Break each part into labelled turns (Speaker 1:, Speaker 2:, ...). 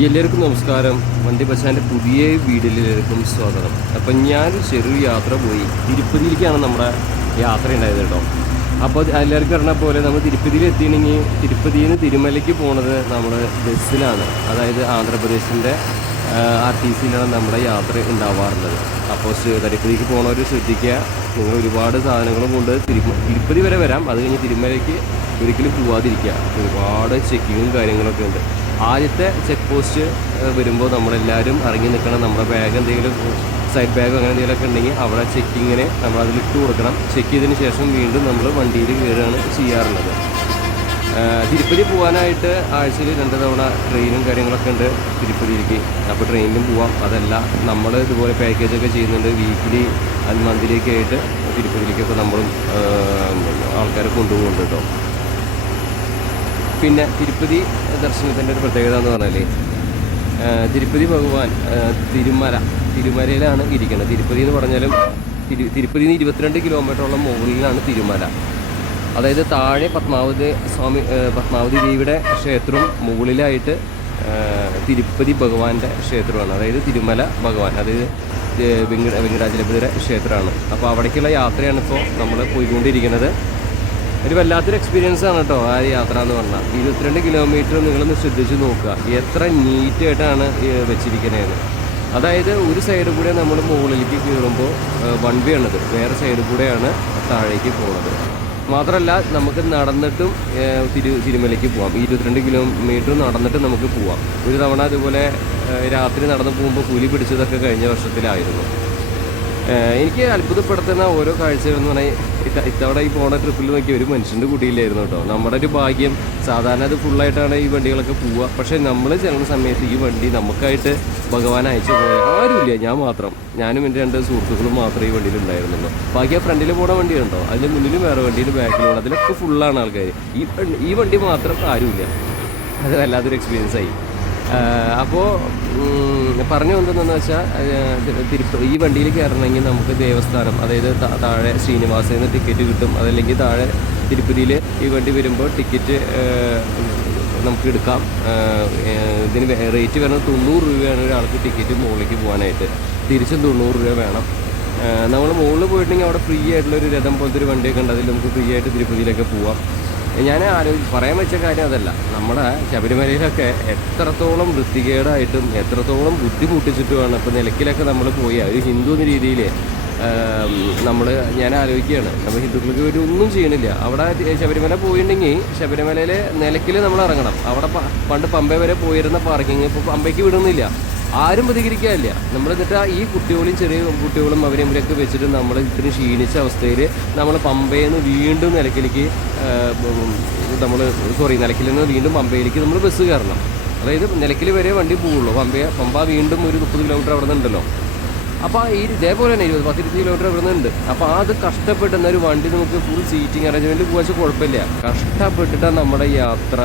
Speaker 1: എല്ലാവർക്കും നമസ്കാരം. വണ്ടി ബച്ചാന്റെ പുതിയ വീഡിയോയിലേക്കും സ്വാഗതം. അപ്പം ഞാനൊരു ചെറിയ യാത്ര പോയി. തിരുപ്പതിയിലേക്കാണ് നമ്മുടെ യാത്ര ഉണ്ടായത് കേട്ടോ. അപ്പോൾ എല്ലാവർക്കും പറഞ്ഞ പോലെ നമ്മൾ തിരുപ്പതിയിൽ എത്തിയിട്ടുണ്ടെങ്കിൽ തിരുപ്പതിയിൽ നിന്ന് തിരുമലയ്ക്ക് പോണത് നമ്മൾ ബസ്സിലാണ്. അതായത് ആന്ധ്രാപ്രദേശിന്റെ ആർ ടി സിയിലാണ് നമ്മുടെ യാത്ര ഉണ്ടാവാറുള്ളത്. അപ്പോൾ തിരുപ്പതിക്ക് പോണവർ ശ്രദ്ധിക്കുക. നിങ്ങൾ ഒരുപാട് സാധനങ്ങളും കൊണ്ട് തിരുപ്പതി വരെ വരാം. അത് കഴിഞ്ഞ് തിരുമലയ്ക്ക് ഒരിക്കലും പോവാതിരിക്കുക. ഒരുപാട് ചെക്കിങ്ങും കാര്യങ്ങളൊക്കെ ഉണ്ട്. ആദ്യത്തെ ചെക്ക് പോസ്റ്റ് വരുമ്പോൾ നമ്മളെല്ലാവരും ഇറങ്ങി നിൽക്കണം നമ്മുടെ ബാഗ് എന്തെങ്കിലും സൈഡ് ബാഗോ അങ്ങനെ എന്തെങ്കിലുമൊക്കെ ഉണ്ടെങ്കിൽ അവിടെ ചെക്കിങ്ങിന് നമ്മൾ അതിൽ ഇട്ട് കൊടുക്കണം. ചെക്ക് ചെയ്തതിന് ശേഷം വീണ്ടും നമ്മൾ വണ്ടിയിൽ കയറുകയാണ് ചെയ്യാറുള്ളത്. തിരുപ്പതി പോകാനായിട്ട് ആഴ്ചയിൽ രണ്ട് തവണ ട്രെയിനും കാര്യങ്ങളൊക്കെ ഉണ്ട് തിരുപ്പതിയിലേക്ക്. അപ്പോൾ ട്രെയിനിലും പോവാം. അതല്ല നമ്മൾ ഇതുപോലെ പാക്കേജൊക്കെ ചെയ്യുന്നുണ്ട്. വീക്കിലി അത് മന്തിലേക്ക് ആയിട്ട് തിരുപ്പതിയിലേക്കൊക്കെ നമ്മളും ആൾക്കാരെ കൊണ്ടുപോകുന്നുണ്ട് കേട്ടോ. പിന്നെ തിരുപ്പതി ദർശനത്തിന്റെ ഒരു പ്രത്യേകത എന്ന് പറഞ്ഞാൽ തിരുപ്പതി ഭഗവാൻ തിരുമല തിരുമലയിലാണ് ഇരിക്കുന്നത്. തിരുപ്പതി എന്ന് പറഞ്ഞാലും തിരു തിരുപ്പതി നിന്ന് ഇരുപത്തിരണ്ട് കിലോമീറ്ററോളം മുകളിലാണ് തിരുമല. അതായത് താഴെ പത്മാവതി സ്വാമി പത്മാവതി ദേവിയുടെ ക്ഷേത്രവും മുകളിലായിട്ട് തിരുപ്പതി ഭഗവാന്റെ ക്ഷേത്രമാണ്. അതായത് തിരുമല ഭഗവാൻ അതായത് വെങ്കട വെങ്കടാചലപതിയുടെ ക്ഷേത്രമാണ്. അപ്പോൾ അവിടേക്കുള്ള യാത്രയാണ് ഇപ്പോൾ നമ്മൾ പോയിക്കൊണ്ടിരിക്കുന്നത്. ഒരു വല്ലാത്തൊരു എക്സ്പീരിയൻസ് ആണ് കേട്ടോ ആ യാത്ര എന്ന് പറഞ്ഞാൽ. ഇരുപത്തിരണ്ട് കിലോമീറ്റർ നിങ്ങളൊന്ന് ശ്രദ്ധിച്ച് നോക്കുക. എത്ര നീറ്റായിട്ടാണ് വെച്ചിരിക്കുന്നത് അതായത് ഒരു സൈഡ് കൂടെ നമ്മൾ മുകളിലേക്ക് കീറുമ്പോൾ വൺ വേ ആണത്. വേറെ സൈഡ് കൂടെയാണ് താഴേക്ക് പോകുന്നത് മാത്രമല്ല നമുക്ക് നടന്നിട്ടും തിരു തിരുമലയ്ക്ക് പോവാം. ഇരുപത്തിരണ്ട് കിലോമീറ്റർ നടന്നിട്ട് നമുക്ക് പോവാം. ഒരു തവണ അതുപോലെ രാത്രി നടന്ന് പോകുമ്പോൾ കൂലി പിടിച്ചതൊക്കെ കഴിഞ്ഞ വർഷത്തിലായിരുന്നു. എനിക്ക് അത്ഭുതപ്പെടുത്തുന്ന ഓരോ കാഴ്ചകൾ എന്ന് പറഞ്ഞാൽ ഇത്തവണ ഈ പോണ ട്രിപ്പിൽ നോക്കിയ ഒരു മനുഷ്യന്റെ കുട്ടിയില്ലായിരുന്നു കേട്ടോ. നമ്മുടെ ഒരു ഭാഗ്യം സാധാരണ അത് ഫുള്ളായിട്ടാണ് ഈ വണ്ടികളൊക്കെ പോവുക പക്ഷേ നമ്മൾ ചെല്ലുന്ന സമയത്ത് ഈ വണ്ടി നമുക്കായിട്ട് ഭഗവാൻ അയച്ചു പോയ ആരുമില്ല ഞാൻ മാത്രം. ഞാനും എന്റെ രണ്ട് സുഹൃത്തുക്കളും മാത്രമേ ഈ വണ്ടിയിൽ ഉണ്ടായിരുന്നുള്ളൂ. ബാക്കി ആ ഫ്രണ്ടിൽ പോണ വണ്ടിയുണ്ടോ അതിന്റെ മുന്നിലും വേറെ വണ്ടിയിൽ ബാക്കിലും അതിലൊക്കെ ഫുള്ളാണ് ആൾക്കാർ ഈ ഈ വണ്ടി മാത്രം ആരുമില്ല. അത് വല്ലാത്തൊരു എക്സ്പീരിയൻസ് ആയി. അപ്പോൾ പറഞ്ഞു എന്തെന്ന് വെച്ചാൽ തിരുപ്പ ഈ വണ്ടിയിൽ കയറണമെങ്കിൽ നമുക്ക് ദേവസ്ഥാനം അതായത് താഴെ ശ്രീനിവാസയിൽ നിന്ന് ടിക്കറ്റ് കിട്ടും. അതല്ലെങ്കിൽ താഴെ തിരുപ്പതിയിൽ ഈ വണ്ടി വരുമ്പോൾ ടിക്കറ്റ് നമുക്ക് എടുക്കാം. ഇതിന് റേറ്റ് വരുന്നത് തൊണ്ണൂറ് രൂപയാണ് ഒരാൾക്ക് ടിക്കറ്റ് മുകളിലേക്ക് പോകാനായിട്ട്. തിരിച്ചും തൊണ്ണൂറ് രൂപ വേണം. നമ്മൾ മുകളിൽ പോയിട്ടുണ്ടെങ്കിൽ അവിടെ ഫ്രീ ആയിട്ടുള്ള ഒരു രഥം പോലത്തെ ഒരു വണ്ടിയൊക്കെ ഉണ്ട്. അതിൽ നമുക്ക് ഫ്രീ ആയിട്ട് തിരുപ്പതിയിലൊക്കെ പോവാം. ഞാൻ ആലോചിച്ച് പറയാൻ വെച്ച കാര്യം അതല്ല. നമ്മുടെ ശബരിമലയിലൊക്കെ എത്രത്തോളം വൃത്തികേടായിട്ടും എത്രത്തോളം ബുദ്ധിമുട്ടിച്ചിട്ടുമാണ് ഇപ്പോൾ നിലക്കിലൊക്കെ നമ്മൾ പോയി. ഒരു ഹിന്ദു എന്ന രീതിയിൽ നമ്മൾ ഞാൻ ആലോചിക്കുകയാണ്. നമ്മൾ ഹിന്ദുക്കൾക്ക് വേണ്ടി ഒന്നും ചെയ്യണില്ല. അവിടെ ശബരിമല പോയിട്ടുണ്ടെങ്കിൽ ശബരിമലയിലെ നിലക്കിൽ നമ്മൾ ഇറങ്ങണം. അവിടെ പണ്ട് പമ്പ വരെ പോയിരുന്ന പാർക്കിംഗ് ഇപ്പോൾ പമ്പയ്ക്ക് വിടുന്നില്ല. ആരും പ്രതികരിക്കാനില്ല നമ്മൾ എന്നിട്ട് ഈ കുട്ടികളും ചെറിയ കുട്ടികളും അവരെയും ഇവരൊക്കെ വെച്ചിട്ട് നമ്മൾ ഇത്രയും ക്ഷീണിച്ച അവസ്ഥയിൽ നമ്മൾ പമ്പയിൽ നിന്ന് വീണ്ടും നിലയ്ക്കലേക്ക് നമ്മൾ സോറി നിലയ്ക്കിൽ നിന്ന് വീണ്ടും പമ്പയിലേക്ക് നമ്മൾ ബസ് കയറണം. അതായത് നിലയ്ക്കൽ വരെ വണ്ടി പോവുള്ളൂ. പമ്പ പമ്പ വീണ്ടും ഒരു മുപ്പത് കിലോമീറ്റർ അവിടെ നിന്നുണ്ടല്ലോ. അപ്പോൾ ഈ ഇതേപോലെ തന്നെ ഇരുപത് പത്ത് ഇരുപത് കിലോമീറ്റർ ഇവിടെ നിന്നുണ്ട്. അപ്പോൾ അത് കഷ്ടപ്പെട്ട് ഒരു വണ്ടി നമുക്ക് ഫുൾ സീറ്റിംഗ് അറേഞ്ച്മെന്റ് പോകാൻ കുഴപ്പമില്ല. കഷ്ടപ്പെട്ടിട്ടാണ് നമ്മുടെ യാത്ര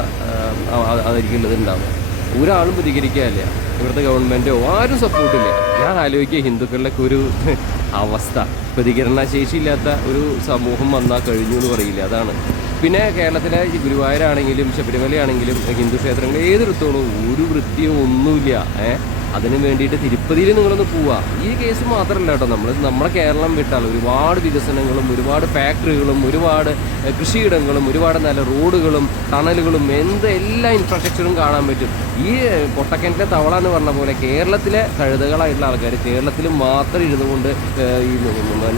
Speaker 1: അതായിരിക്കും ഉണ്ടാവുക. ഒരാളും പ്രതികരിക്കാനില്ല. ഇവിടുത്തെ ഗവൺമെന്റോ ആരും സപ്പോർട്ടില്ല ഞാൻ ആലോചിക്കുക ഹിന്ദുക്കളുടെയൊക്കെ ഒരു അവസ്ഥ. പ്രതികരണ ശേഷിയില്ലാത്ത ഒരു സമൂഹം വന്നാൽ കഴിഞ്ഞു എന്ന് പറയില്ല. അതാണ്. പിന്നെ കേരളത്തിലെ ഗുരുവായൂരാണെങ്കിലും ശബരിമലയാണെങ്കിലും ഹിന്ദു ക്ഷേത്രങ്ങൾ ഏതെടുത്തോളൂ ഒരു വൃത്തിയോ ഒന്നുമില്ല. ഏഹ് അതിന് വേണ്ടിയിട്ട് തിരുപ്പതിയിൽ നിങ്ങളൊന്ന് പോവുക ഈ കേസ് മാത്രമല്ല കേട്ടോ. നമ്മൾ നമ്മുടെ കേരളം വിട്ടാൽ ഒരുപാട് വികസനങ്ങളും ഒരുപാട് ഫാക്ടറികളും ഒരുപാട് കൃഷിയിടങ്ങളും ഒരുപാട് നല്ല റോഡുകളും ടണലുകളും എന്ത് എല്ലാ ഇൻഫ്രാസ്ട്രക്ചറും കാണാൻ പറ്റും. ഈ എഹ്, പൊട്ടക്കിണറ്റിലെ തവള എന്ന് പറഞ്ഞ പോലെ കേരളത്തിലെ കഴുതകളായിട്ടുള്ള ആൾക്കാർ കേരളത്തിൽ മാത്രം ഇരുന്നുകൊണ്ട് ഈ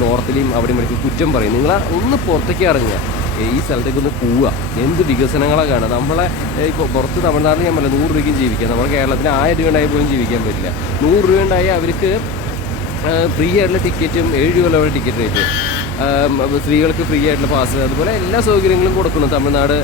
Speaker 1: നോർത്തിലെയും അവിടെ ഇവിടേക്ക് കുറ്റം പറയും. നിങ്ങൾ ഒന്ന് പുറത്തേക്ക് ഇറങ്ങുക. ഈ സ്ഥലത്തേക്ക് ഒന്ന് പോവുക. എന്ത് വികസനങ്ങളാണ് കാണുക. നമ്മളെ ഇപ്പോൾ പുറത്ത് തമിഴ്നാട്ടിൽ ഞാൻ പറയാം നൂറ് രൂപയ്ക്കും ജീവിക്കാം. നമ്മുടെ കേരളത്തിൽ ആയിരം രൂപ ഉണ്ടായി പോലും ജീവിക്കാൻ പറ്റില്ല. നൂറ് രൂപ അവർക്ക് ഫ്രീ ആയിട്ടുള്ള ടിക്കറ്റും ഏഴ് രൂപ ടിക്കറ്റ് റേറ്റ് സ്ത്രീകൾക്ക് ഫ്രീ ആയിട്ടുള്ള പാസ് അതുപോലെ എല്ലാ സൗകര്യങ്ങളും കൊടുക്കണം തമിഴ്നാട്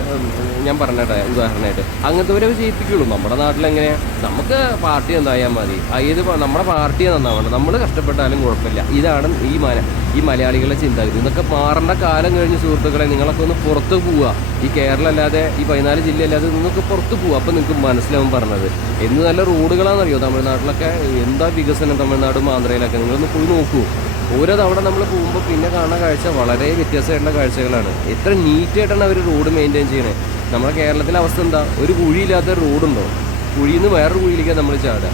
Speaker 1: ഞാൻ പറഞ്ഞേട്ടെ ഉദാഹരണമായിട്ട്. അങ്ങനത്തെ ചെയ്യിപ്പിക്കുള്ളൂ. നമ്മുടെ നാട്ടിൽ എങ്ങനെയാ? നമുക്ക് പാർട്ടി എന്തായാൽ മതി. ഏത് നമ്മുടെ പാർട്ടിയെ നന്നാവണം. നമ്മൾ കഷ്ടപ്പെട്ടാലും കുഴപ്പമില്ല. ഇതാണ് ഈ മല ഈ മലയാളികളുടെ ചിന്താഗതി ഇതൊക്കെ മാറേണ്ട കാലം കഴിഞ്ഞ് സുഹൃത്തുക്കളെ നിങ്ങളൊക്കെ ഒന്ന് പുറത്ത് പോവുക. ഈ കേരളം അല്ലാതെ ഈ പതിനാല് ജില്ല അല്ലാതെ നിങ്ങൾക്ക് പുറത്ത് പോവുക. അപ്പോൾ നിങ്ങൾക്ക് മനസ്സിലാവും പറഞ്ഞത്. എന്ന് നല്ല റോഡുകളാണെന്നറിയോ തമിഴ്നാട്ടിലൊക്കെ എന്താ വികസനം തമിഴ്നാടും ആന്ധ്രയിലൊക്കെ? നിങ്ങളൊന്ന് പോയി നോക്കൂ. ഓരോ തവണ നമ്മൾ പോകുമ്പോൾ പിന്നെ കാണുന്ന കാഴ്ച വളരെ വ്യത്യാസമായിട്ടുള്ള കാഴ്ചകളാണ്. എത്ര നീറ്റായിട്ടാണ് അവർ റോഡ് മെയിന്റെയിൻ ചെയ്യുന്നത് നമ്മുടെ കേരളത്തിലെ അവസ്ഥ എന്താ? ഒരു കുഴിയില്ലാത്ത റോഡുണ്ടോ കുഴിയിൽ നിന്ന് വേറൊരു കുഴിയിലേക്കാണ് നമ്മൾ ചാടുക.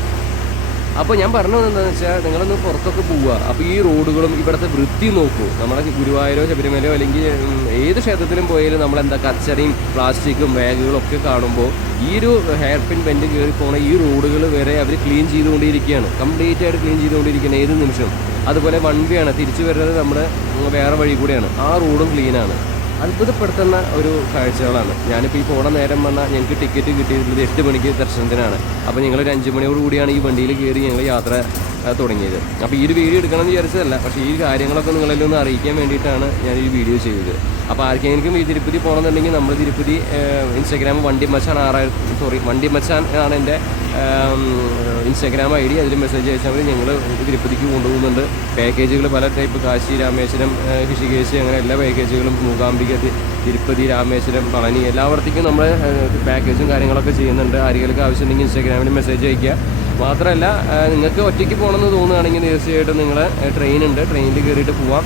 Speaker 1: അപ്പോൾ ഞാൻ പറഞ്ഞു എന്താണെന്ന് വെച്ചാൽ നിങ്ങളൊന്ന് പുറത്തൊക്കെ പോവുക. അപ്പോൾ ഈ റോഡുകളും ഇവിടുത്തെ വൃത്തി നോക്കൂ. നമ്മുടെ ഗുരുവായൂരോ ശബരിമലയോ അല്ലെങ്കിൽ ഏത് ക്ഷേത്രത്തിലും പോയാലും നമ്മളെന്താ കച്ചറയും പ്ലാസ്റ്റിക്കും ബാഗുകളും ഒക്കെ കാണുമ്പോൾ ഈ ഒരു ഹെയർ പിൻ ബെൻഡ് കയറി പോണ ഈ റോഡുകൾ വരെ അവർ ക്ലീൻ ചെയ്തുകൊണ്ടിരിക്കുകയാണ്. കംപ്ലീറ്റ് ആയിട്ട് ക്ലീൻ ചെയ്തുകൊണ്ടിരിക്കുകയാണ് ഏത് നിമിഷം അതുപോലെ വൺ വേ ആണ് തിരിച്ചു വരുന്നത് നമ്മുടെ വേറെ വഴി കൂടെയാണ്. ആ റോഡും ക്ലീനാണ് അത്ഭുതപ്പെടുത്തുന്ന ഒരു കാഴ്ചകളാണ്. ഞാനിപ്പോൾ ഈ പോണ നേരം വന്നാൽ ഞങ്ങൾക്ക് ടിക്കറ്റ് കിട്ടിയിരുന്നത് എട്ട് മണിക്ക് ദർശനത്തിനാണ്. അപ്പോൾ ഞങ്ങൾ ഒരു അഞ്ച് മണിയോട് കൂടിയാണ് ഈ വണ്ടിയിൽ കയറി ഞങ്ങൾ യാത്ര തുടങ്ങിയത്. അപ്പോൾ ഈ ഒരു വീഡിയോ എടുക്കണം എന്ന് വിചാരിച്ചതല്ല പക്ഷേ ഈ കാര്യങ്ങളൊക്കെ നിങ്ങളെല്ലാം ഒന്ന് അറിയിക്കാൻ വേണ്ടിയിട്ടാണ് ഞാൻ ഈ വീഡിയോ ചെയ്തത്. അപ്പോൾ ആർക്കെങ്കിലും ഈ തിരുപ്പതി പോകണമെന്നുണ്ടെങ്കിൽ നമ്മൾ തിരുപ്പതി ഇൻസ്റ്റാഗ്രാം വണ്ടി മച്ചാൻ ആറായിരം സോറി വണ്ടി മച്ചാൻ ആണ് എന്റെ ഇൻസ്റ്റാഗ്രാം ഐ ഡി അതിൽ മെസ്സേജ് അയച്ചാൽ മതി. ഞങ്ങൾ തിരുപ്പതിക്ക് കൊണ്ടുപോകുന്നുണ്ട്. പാക്കേജുകൾ പല ടൈപ്പ് കാശി രാമേശ്വരം ഋഷികേശ് അങ്ങനെ എല്ലാ പാക്കേജുകളും മൂകാംബിക തിരുപ്പതി രാമേശ്വരം പളനി എല്ലാവർത്തേക്കും നമ്മൾ പാക്കേജും കാര്യങ്ങളൊക്കെ ചെയ്യുന്നുണ്ട്. ആരെങ്കിലും ആവശ്യമുണ്ടെങ്കിൽ ഇൻസ്റ്റാഗ്രാമിൽ മെസ്സേജ് അയക്കുക മാത്രമല്ല നിങ്ങൾക്ക് ഒറ്റയ്ക്ക് പോകണമെന്ന് തോന്നുകയാണെങ്കിൽ തീർച്ചയായിട്ടും നിങ്ങൾ ട്രെയിൻ ഉണ്ട്. ട്രെയിനിൽ കയറിയിട്ട് പോവാം.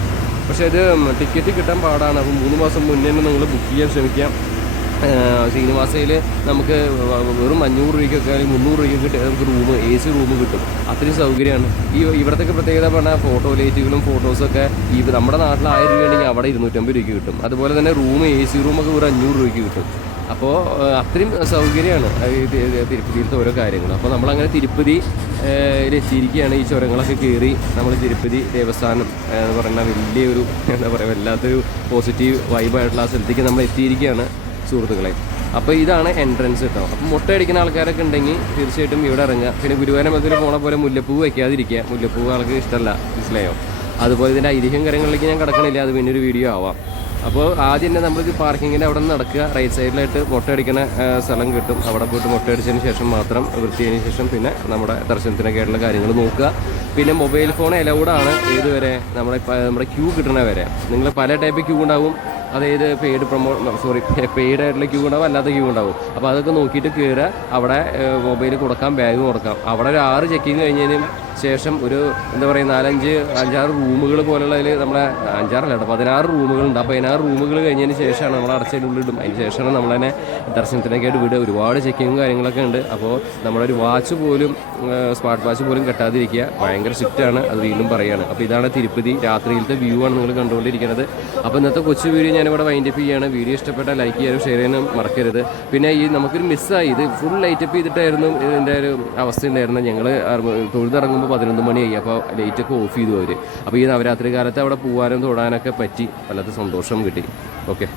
Speaker 1: പക്ഷേ ഇത് ടിക്കറ്റ് കിട്ടാൻ പാടാണ്. അപ്പോൾ മൂന്ന് മാസം മുന്നേ നിങ്ങൾ ബുക്ക് ചെയ്യാൻ ശ്രമിക്കാം. ശ്രീനിവാസയിൽ നമുക്ക് വെറും അഞ്ഞൂറ് രൂപയ്ക്കൊക്കെ അല്ലെങ്കിൽ മുന്നൂറ് രൂപയ്ക്കൊക്കെ നമുക്ക് റൂം എ സി റൂം കിട്ടും. അത്രയും സൗകര്യമാണ്. ഈ ഇവിടത്തെ പ്രത്യേകത പറഞ്ഞാൽ ഫോട്ടോ ലൈറ്റുകളും ഫോട്ടോസൊക്കെ ഈ നമ്മുടെ നാട്ടിൽ ആയിരം രൂപയാണെങ്കിൽ അവിടെ ഇരുന്നൂറ്റമ്പത് രൂപയ്ക്ക് കിട്ടും. അതുപോലെ തന്നെ റൂം എ സി റൂമൊക്കെ ഒരു അഞ്ഞൂറ് രൂപയ്ക്ക് കിട്ടും. അപ്പോൾ അത്രയും സൗകര്യമാണ്. തിരുപ്പതിയിലത്തെ ഓരോ കാര്യങ്ങൾ അപ്പോൾ നമ്മളങ്ങനെ തിരുപ്പതി എത്തിയിരിക്കുകയാണ്. ഈ ചുരങ്ങളൊക്കെ കയറി നമ്മൾ തിരുപ്പതി ദേവസ്ഥാനം എന്ന് പറയുന്ന വലിയൊരു എന്താ പറയുക വല്ലാത്തൊരു പോസിറ്റീവ് വൈബായിട്ടുള്ള ആ സ്ഥലത്തേക്ക് നമ്മൾ എത്തിയിരിക്കുകയാണ്. സുഹൃത്തുക്കളെ. അപ്പോൾ ഇതാണ് എൻട്രൻസ് കേട്ടോ അപ്പോൾ മുട്ടയടിക്കുന്ന ആൾക്കാരൊക്കെ ഉണ്ടെങ്കിൽ തീർച്ചയായിട്ടും ഇവിടെ ഇറങ്ങുക. പിന്നെ ഗുരുവായൂർ മതത്തിൽ പോണ പോലെ മുല്ലപ്പൂ വയ്ക്കാതിരിക്കുക മുല്ലപ്പൂ ആൾക്ക് ഇഷ്ടമല്ല. മനസ്സിലായോ? അതുപോലെ ഇതിന്റെ ഐതിഹ്യം കാര്യങ്ങളിലേക്ക് ഞാൻ കിടക്കണില്ല. അത് പിന്നെ ഒരു വീഡിയോ ആവാം. അപ്പോൾ ആദ്യം തന്നെ നമ്മളിത് പാർക്കിങ്ങിന്റെ അവിടെ നിന്ന് നടക്കുക. റൈറ്റ് സൈഡിലായിട്ട് മുട്ട അടിക്കുന്ന സ്ഥലം കിട്ടും. അവിടെ പോയിട്ട് മുട്ടയടിച്ചതിന് ശേഷം മാത്രം വൃത്തിയതിന് ശേഷം പിന്നെ നമ്മുടെ ദർശനത്തിനൊക്കെ ആയിട്ടുള്ള കാര്യങ്ങൾ നോക്കുക. പിന്നെ മൊബൈൽ ഫോൺ എലൗഡാണ് ഏതുവരെ? നമ്മുടെ നമ്മുടെ ക്യൂ കിട്ടണ വരെ. നിങ്ങൾ പല ടൈപ്പ് ക്യൂ ഉണ്ടാവും. അതായത് പെയ്ഡ് പ്രൊമോ സോറി പെയ്ഡ് ആയിട്ടുള്ള ക്യൂ ഉണ്ടാവും അല്ലാത്ത ക്യൂ ഉണ്ടാവും. അപ്പോൾ അതൊക്കെ നോക്കിയിട്ട് കയറുക അവിടെ മൊബൈൽ കൊടുക്കാം ബാഗ് കൊടുക്കാം. അവിടെ ഒരു ആറ് ചെക്കിങ് കഴിഞ്ഞതിന് ശേഷം ഒരു എന്താ പറയുക നാലഞ്ച് അഞ്ചാറ് റൂമുകൾ പോലുള്ളതിൽ നമ്മളെ അഞ്ചാറല്ല കേട്ടോ പതിനാറ് റൂമുകളുണ്ട്. ആ പതിനാറ് റൂമുകൾ കഴിഞ്ഞതിന് ശേഷമാണ് നമ്മൾ അടച്ചതിന്റെ ഉള്ളിടും അതിന് ശേഷമാണ് നമ്മൾ ദർശനത്തിനൊക്കെ ആയിട്ട് വിടുക. ഒരുപാട് ചെക്കിങ്ങും കാര്യങ്ങളൊക്കെ ഉണ്ട്. അപ്പോൾ നമ്മുടെ ഒരു വാച്ച് പോലും സ്മാർട്ട് വാച്ച് പോലും കെട്ടാതിരിക്കുക ഭയങ്കര സ്ട്രിക്റ്റാണ് അത് വീണ്ടും പറയുകയാണ്. അപ്പോൾ ഇതാണ് തിരുപ്പതി രാത്രിയിലത്തെ വ്യൂ ആണ് നിങ്ങൾ കണ്ടുകൊണ്ടിരിക്കുന്നത്. അപ്പോൾ ഇന്നത്തെ കൊച്ചു വീഡിയോ ഞാനിവിടെ വൈൻഡപ്പ് ചെയ്യുകയാണ് വീഡിയോ ഇഷ്ടപ്പെട്ടാൽ ലൈക്ക് ചെയ്യാനും ഷെയർ ചെയ്യാനും മറക്കരുത്. പിന്നെ ഈ നമുക്കൊരു മിസ്സായി ഇത് ഫുൾ ലൈറ്റപ്പ് ചെയ്തിട്ടായിരുന്നു ഇതിന്റെ ഒരു അവസ്ഥ ഉണ്ടായിരുന്നത്. ഞങ്ങൾ തൊഴുതിറങ്ങുമ്പോൾ പതിനൊന്ന് മണിയായി. അപ്പോൾ ലൈറ്റൊക്കെ ഓഫ് ചെയ്തു അവർ അപ്പോൾ ഈ നവരാത്രി കാലത്ത് അവിടെ പോകാനും തൊടാനൊക്കെ പറ്റി. വല്ലാത്ത സന്തോഷം കിട്ടി. ഓക്കെ